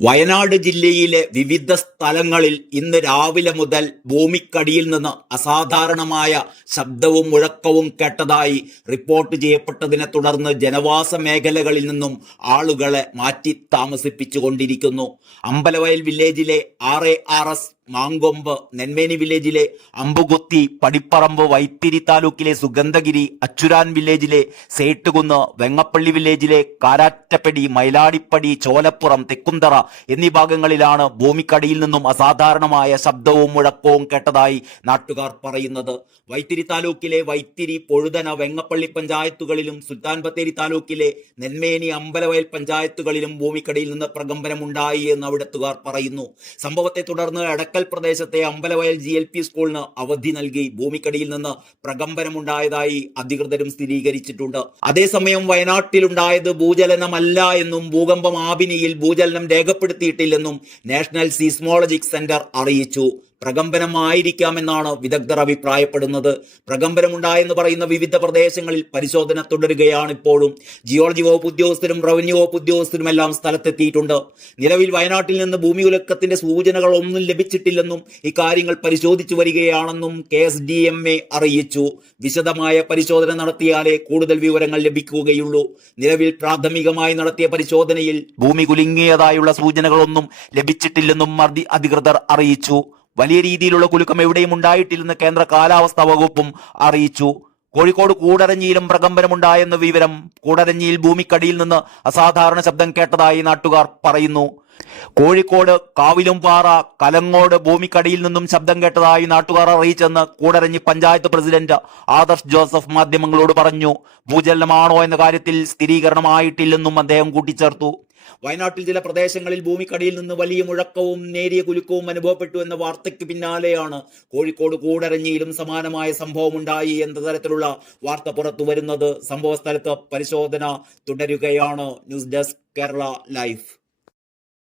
വയനാട് ജില്ലയിലെ വിവിധ സ്ഥലങ്ങളിൽ ഇന്ന് രാവിലെ മുതൽ ഭൂമിക്കടിയിൽ നിന്ന് അസാധാരണമായ ശബ്ദവും മുഴക്കവും കേട്ടതായി റിപ്പോർട്ട് ചെയ്യപ്പെട്ടതിനെ തുടർന്ന് ജനവാസ മേഖലകളിൽ നിന്നും ആളുകളെ മാറ്റി താമസിപ്പിച്ചുകൊണ്ടിരിക്കുന്നു. അമ്പലവയൽ വില്ലേജിലെ R A R S Mankombu Nenmeni വില്ലേജിലെ അമ്പുകുത്തി പടിപ്പറമ്പ് വൈത്തിരി താലൂക്കിലെ സുഗന്ധഗിരി അച്ചുരാൻ വില്ലേജിലെ സേട്ടുകുന്ന് വെങ്ങപ്പള്ളി വില്ലേജിലെ കാരാറ്റപ്പടി മൈലാടിപ്പടി ചോലപ്പുറം തെക്കുന്തറ എന്നീ ഭാഗങ്ങളിലാണ് ഭൂമിക്കടിയിൽ നിന്നും അസാധാരണമായ ശബ്ദവും മുഴക്കവും കേട്ടതായി നാട്ടുകാർ പറയുന്നത്. വൈത്തിരി താലൂക്കിലെ വൈത്തിരി പൊഴുതന വെങ്ങപ്പള്ളി പഞ്ചായത്തുകളിലും സുൽത്താൻ ബത്തേരി താലൂക്കിലെ നെന്മേനി അമ്പലവയൽ പഞ്ചായത്തുകളിലും ഭൂമിക്കടിയിൽ നിന്ന് പ്രകമ്പനമുണ്ടായി എന്ന് അവിടത്തുകാർ പറയുന്നു. സംഭവത്തെ തുടർന്ന് എടക്കൽ പ്രദേശത്തെ അമ്പലവയൽ ജി എൽ പി സ്കൂളിന് അവധി നൽകി. ഭൂമിക്കടിയിൽ നിന്ന് പ്രകമ്പനമുണ്ടായതായി അധികൃതരും സ്ഥിരീകരിച്ചിട്ടുണ്ട്. അതേസമയം വയനാട്ടിലുണ്ടായത് ഭൂചലനമല്ല എന്നും ഭൂകമ്പം ആബിനിയിൽ ഭൂചലനം രേഖപ്പെടുത്തിയിട്ടില്ലെന്നും നാഷണൽ സീസ്മോളജിക് സെന്റർ അറിയിച്ചു. പ്രകമ്പനമായിരിക്കാമെന്നാണ് വിദഗ്ധർ അഭിപ്രായപ്പെടുന്നത്. പ്രകമ്പനമുണ്ടായെന്ന് പറയുന്ന വിവിധ പ്രദേശങ്ങളിൽ പരിശോധന തുടരുകയാണ് ഇപ്പോഴും. ജിയോളജി വകുപ്പ് ഉദ്യോഗസ്ഥരും റവന്യൂ വകുപ്പ് ഉദ്യോഗസ്ഥരും എല്ലാം സ്ഥലത്തെത്തിയിട്ടുണ്ട്. നിലവിൽ വയനാട്ടിൽ നിന്ന് ഭൂമി ഉലക്കത്തിന്റെ സൂചനകൾ ഒന്നും ലഭിച്ചിട്ടില്ലെന്നും ഇക്കാര്യങ്ങൾ പരിശോധിച്ചു വരികയാണെന്നും K S D M A അറിയിച്ചു. വിശദമായ പരിശോധന നടത്തിയാലേ കൂടുതൽ വിവരങ്ങൾ ലഭിക്കുകയുള്ളൂ. നിലവിൽ പ്രാഥമികമായി നടത്തിയ പരിശോധനയിൽ ഭൂമി കുലുങ്ങിയതായുള്ള സൂചനകളൊന്നും ലഭിച്ചിട്ടില്ലെന്നും അധികൃതർ അറിയിച്ചു. വലിയ രീതിയിലുള്ള കുലുക്കം എവിടെയും ഉണ്ടായിട്ടില്ലെന്ന് കേന്ദ്ര കാലാവസ്ഥാ വകുപ്പും അറിയിച്ചു. കോഴിക്കോട് കൂടരഞ്ഞിയിലും പ്രകമ്പനമുണ്ടായെന്ന വിവരം കൂടരഞ്ഞിയിൽ ഭൂമിക്കടിയിൽ നിന്ന് അസാധാരണ ശബ്ദം കേട്ടതായി നാട്ടുകാർ പറയുന്നു. കോഴിക്കോട് കാവിലുംപാറ കലങ്ങോട് ഭൂമിക്കടിയിൽ നിന്നും ശബ്ദം കേട്ടതായി നാട്ടുകാർ അറിയിച്ചെന്ന് കൂടരഞ്ഞി പഞ്ചായത്ത് പ്രസിഡന്റ് ആദർശ് ജോസഫ് മാധ്യമങ്ങളോട് പറഞ്ഞു. ഭൂചലനമാണോ എന്ന കാര്യത്തിൽ സ്ഥിരീകരണമായിട്ടില്ലെന്നും അദ്ദേഹം കൂട്ടിച്ചേർത്തു. വയനാട്ടിൽ ചില പ്രദേശങ്ങളിൽ ഭൂമിക്കടിയിൽ നിന്ന് വലിയ മുഴക്കവും നേരിയ കുലുക്കവും അനുഭവപ്പെട്ടു എന്ന വാർത്തയ്ക്ക് പിന്നാലെയാണ് കോഴിക്കോട് കൂടരഞ്ഞിയിലും സമാനമായ സംഭവം ഉണ്ടായി എന്ന തരത്തിലുള്ള വാർത്ത പുറത്തു വരുന്നത്. സംഭവ സ്ഥലത്ത് പരിശോധന തുടരുകയാണ്. News desk Kerala life.